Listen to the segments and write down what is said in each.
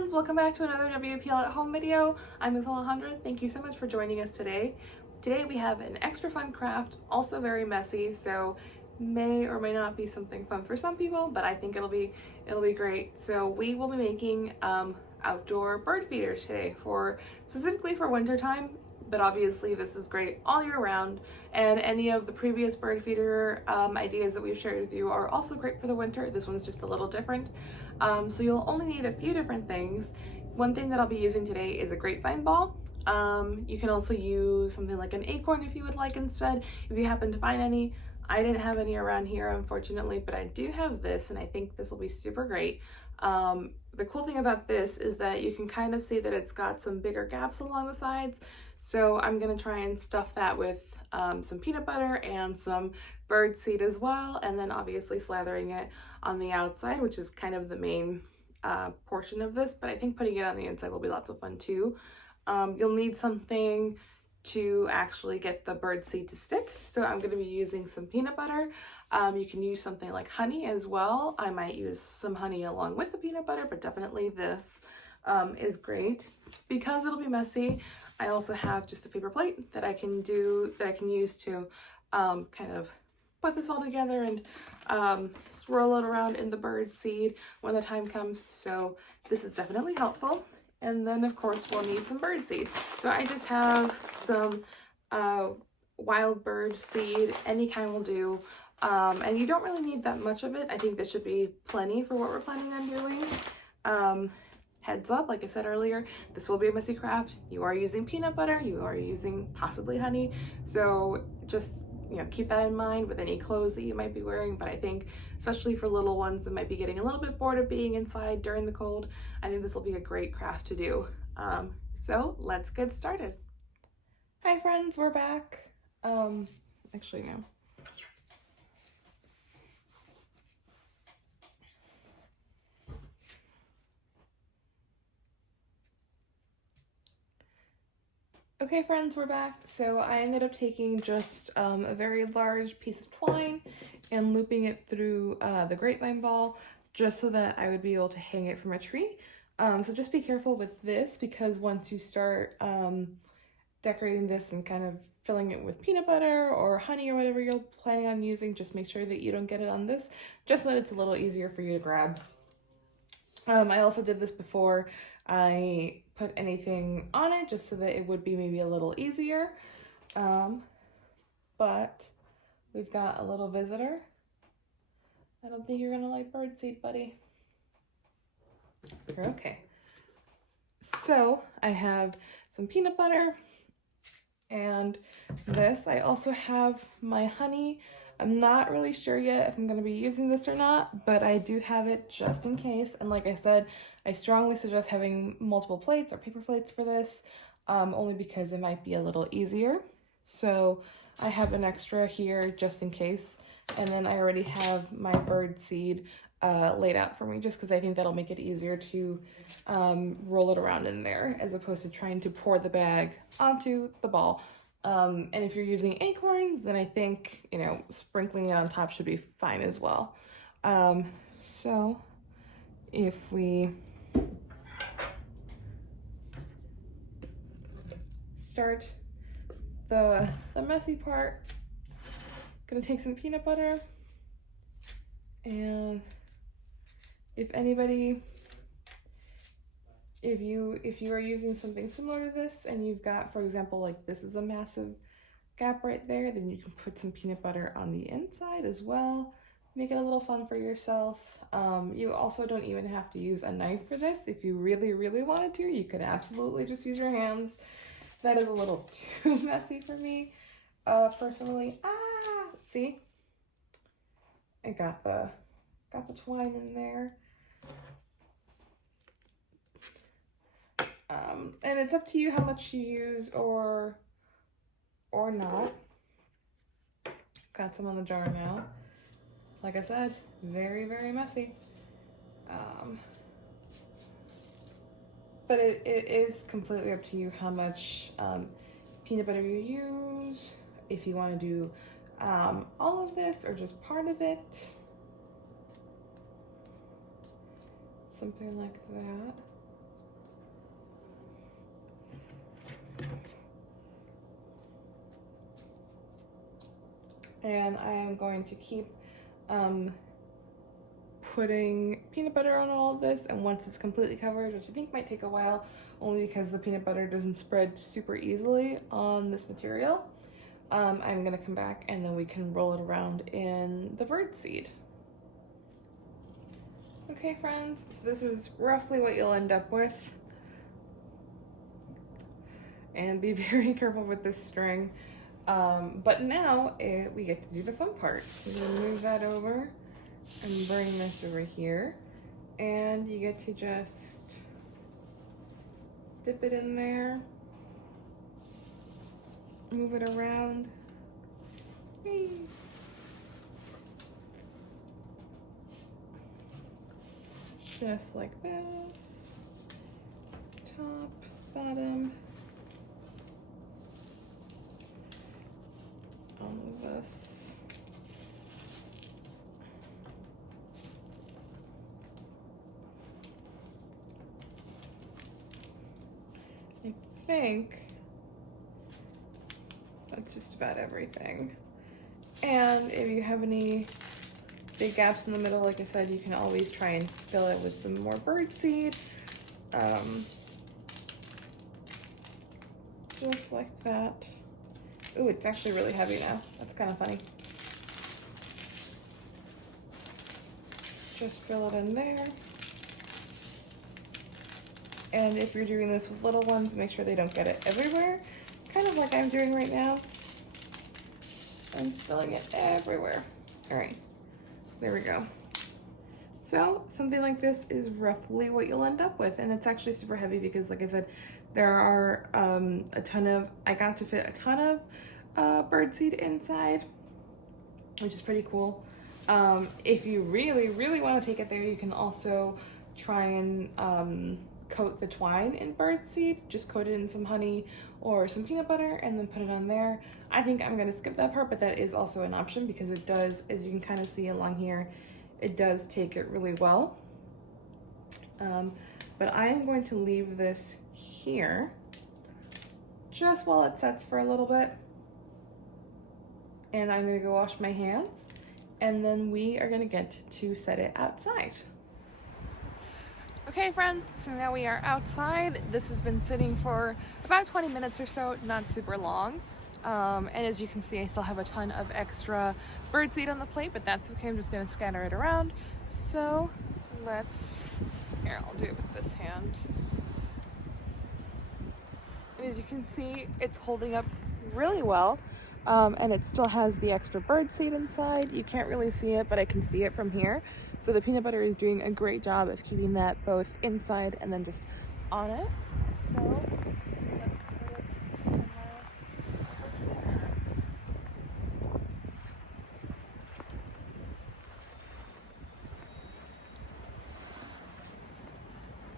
friends, welcome back to another WPL at home video. I'm Ms. Alejandra. Thank you so much for joining us today. Today we have an extra fun craft, also very messy, so may or may not be something fun for some people, but I think it'll be great. So we will be making outdoor bird feeders today, specifically for winter time, but obviously this is great all year round, and any of the previous bird feeder ideas that we've shared with you are also great for the winter. This one's just a little different. So you'll only need a few different things. One thing that I'll be using today is a grapevine ball. You can also use something like an acorn if you would like instead, if you happen to find any. I didn't have any around here, unfortunately, but I do have this, and I think this will be super great. The cool thing about this is that you can kind of see that it's got some bigger gaps along the sides. So I'm gonna try and stuff that with some peanut butter and some bird seed as well, and then obviously slathering it on the outside, which is kind of the main portion of this, but I think putting it on the inside will be lots of fun too. You'll need something to actually get the bird seed to stick, so I'm going to be using some peanut butter. You can use something like honey as well. I might use some honey along with the peanut butter, but definitely this is great. Because it'll be messy, I also have just a paper plate that I can use to kind of put this all together and swirl it around in the bird seed when the time comes. So this is definitely helpful. And then of course we'll need some bird seed. So I just have some wild bird seed, any kind will do. And you don't really need that much of it. I think this should be plenty for what we're planning on doing. Heads up, like I said earlier, this will be a messy craft. You are using peanut butter, you are using possibly honey. So just, you know, keep that in mind with any clothes that you might be wearing. But I think especially for little ones that might be getting a little bit bored of being inside during the cold, I think this will be a great craft to do. So let's get started. Hi friends, we're back. Actually no. Okay friends, we're back. So I ended up taking just a very large piece of twine and looping it through the grapevine ball just so that I would be able to hang it from a tree. So just be careful with this, because once you start decorating this and kind of filling it with peanut butter or honey or whatever you're planning on using, just make sure that you don't get it on this, just so that it's a little easier for you to grab. I also did this before I put anything on it, just so that it would be maybe a little easier. But we've got a little visitor. I don't think you're gonna like birdseed, buddy. You're okay. So I have some peanut butter and this. I also have my honey. I'm not really sure yet if I'm going to be using this or not, but I do have it just in case. And like I said, I strongly suggest having multiple plates or paper plates for this, only because it might be a little easier. So I have an extra here just in case. And then I already have my bird seed laid out for me, just because I think that'll make it easier to roll it around in there, as opposed to trying to pour the bag onto the ball. And if you're using acorns, then I think, you know, sprinkling it on top should be fine as well. So if we start the messy part, gonna take some peanut butter, and if you are using something similar to this and you've got, for example, like this is a massive gap right there, then you can put some peanut butter on the inside as well. Make it a little fun for yourself. You also don't even have to use a knife for this. If you really, really wanted to, you could absolutely just use your hands. That is a little too messy for me, personally. See? I got the twine in there. And it's up to you how much you use or not. Got some on the jar now. Like I said, very, very messy. But it is completely up to you how much peanut butter you use, if you want to do all of this or just part of it. Something like that. And I am going to keep putting peanut butter on all of this, and once it's completely covered, which I think might take a while only because the peanut butter doesn't spread super easily on this material, I'm gonna come back and then we can roll it around in the birdseed. Okay friends, so this is roughly what you'll end up with. And be very careful with this string. But now we get to do the fun part. So we're gonna move that over and bring this over here. And you get to just dip it in there. Move it around. Whee. Just like this. Top, bottom. All of this. I think that's just about everything. And if you have any big gaps in the middle, like I said, you can always try and fill it with some more birdseed. Just like that. Ooh, it's actually really heavy now. That's kind of funny. Just fill it in there. And if you're doing this with little ones, make sure they don't get it everywhere. Kind of like I'm doing right now. I'm spilling it everywhere. All right, there we go. So something like this is roughly what you'll end up with. And it's actually super heavy because, like I said, there are I got to fit a ton of birdseed inside, which is pretty cool. If you really, really want to take it there, you can also try and coat the twine in birdseed. Just coat it in some honey or some peanut butter and then put it on there. I think I'm gonna skip that part, but that is also an option because it does, as you can kind of see along here, it does take it really well. But I am going to leave this here just while it sets for a little bit. And I'm gonna go wash my hands and then we are gonna get to set it outside. Okay friends, so now we are outside. This has been sitting for about 20 minutes or so, not super long. And as you can see, I still have a ton of extra birdseed on the plate, but that's okay. I'm just gonna scatter it around. So here, I'll do it with this hand. And as you can see, it's holding up really well. And it still has the extra birdseed inside. You can't really see it, but I can see it from here. So the peanut butter is doing a great job of keeping that both inside and then just on it. So let's put it somewhere over here.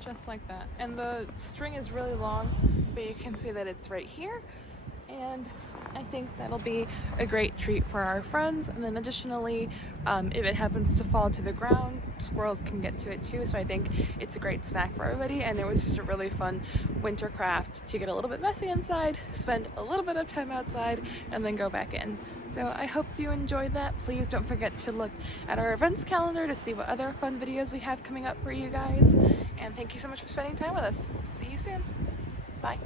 Just like that. And the string is really long, but you can see that it's right here. And I think that'll be a great treat for our friends. And then additionally, if it happens to fall to the ground, squirrels can get to it too. So I think it's a great snack for everybody. And it was just a really fun winter craft to get a little bit messy inside, spend a little bit of time outside, and then go back in. So I hope you enjoyed that. Please don't forget to look at our events calendar to see what other fun videos we have coming up for you guys. And thank you so much for spending time with us. See you soon. Bye.